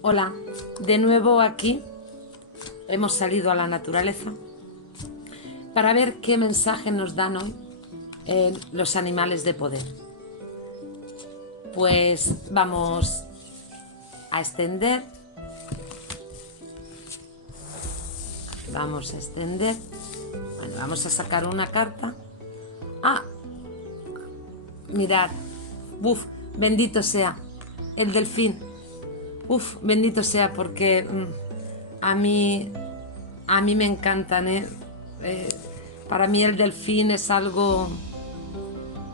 Hola, de nuevo aquí hemos salido a la naturaleza para ver qué mensaje nos dan hoy los animales de poder. Pues vamos a extender, bueno, vamos a sacar una carta. Mirad, bendito sea, el delfín. Bendito sea, porque a mí me encantan, ¿eh? Para mí el delfín es algo,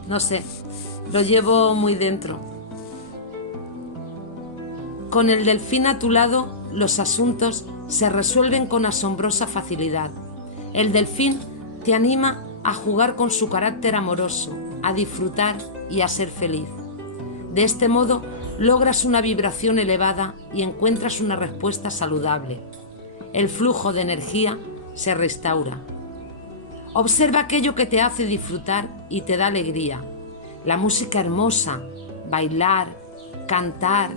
no sé, lo llevo muy dentro. Con el delfín a tu lado, los asuntos se resuelven con asombrosa facilidad. El delfín te anima a jugar con su carácter amoroso, a disfrutar y a ser feliz. De este modo, logras una vibración elevada y encuentras una respuesta saludable. El flujo de energía se restaura. Observa aquello que te hace disfrutar y te da alegría. La música hermosa, bailar, cantar,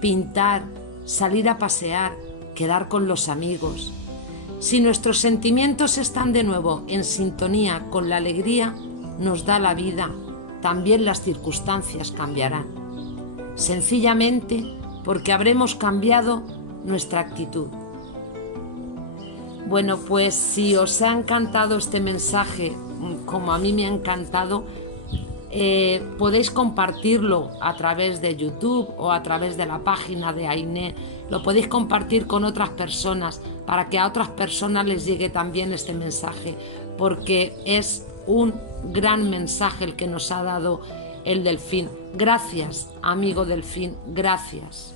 pintar, salir a pasear, quedar con los amigos. Si nuestros sentimientos están de nuevo en sintonía con la alegría, nos da la vida, también las circunstancias cambiarán. Sencillamente porque habremos cambiado nuestra actitud. Bueno, pues si os ha encantado este mensaje, como a mí me ha encantado, podéis compartirlo a través de YouTube o a través de la página de Ainé. Lo podéis compartir con otras personas para que a otras personas les llegue también este mensaje, porque es un gran mensaje el que nos ha dado el delfín. Gracias, amigo delfín, gracias.